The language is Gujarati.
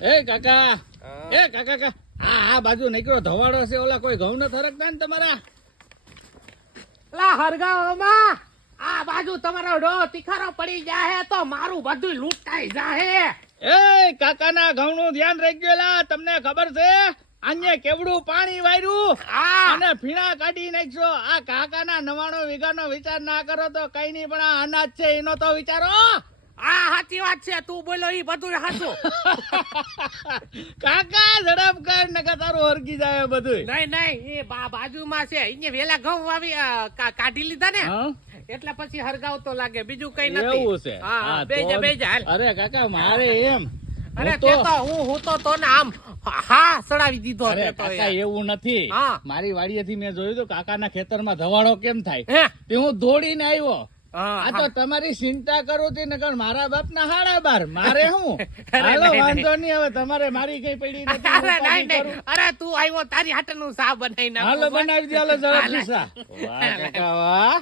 એ કાકા આ બાજુ નીકળો ધવાડો છે ઓલા કોઈ ઘઉં ન થરકતા ને તમારા લા હરગાવમાં આ બાજુ તમારો ડો તીખારો પડી જાહે તો મારું બધું લૂંટાઈ જાહે. એ કાકાના ઘઉં નું ધ્યાન રાખજો લા. તમને ખબર છે આને કેવડું પાણી વાર્યું અને ફીણા કાઢી નાખશો. આ કાકાના 99 વીઘાનો વિચાર ના કરો તો કઈ નહીં, પણ આ અનાજ છે એનો તો વિચારો. આ સાચી વાત છે, તું બોલો ઈ બધું સાચું. કાકા ઝડપ કર નકર તારું હરગી જાય બધું. નહીં એ બાજુમાં છે અહીંયા વેલા ઘઉં વાવી કાઢી લીધા ને એટલે પછી હરગાવતો લાગે, બીજું કઈ નથી. એવું છે? હા બેજા હાલ. અરે કાકા મારે એમ અરે તે તો હું તો ને આમ હા સડાવી દીધો. અરે કાકા એવું નથી, મારી વાડીએથી મેં જોયું તો કાકાના ખેતરમાં ધવાડો કેમ થાય તે હું દોડીને આવ્યો. આ તો તમારી ચિંતા કરું હતી નકર મારા બાપ ના 12.5 મારે હું. હાલો વાંધો નહીં, હવે તમારે મારી કઈ પડી નથી. અરે તું આવ્યો તારી હાટનું સા બનાવી નાખ. હાલો બનાવી દે, હાલો ઝડપથી સા. વાહ કાકા વાહ.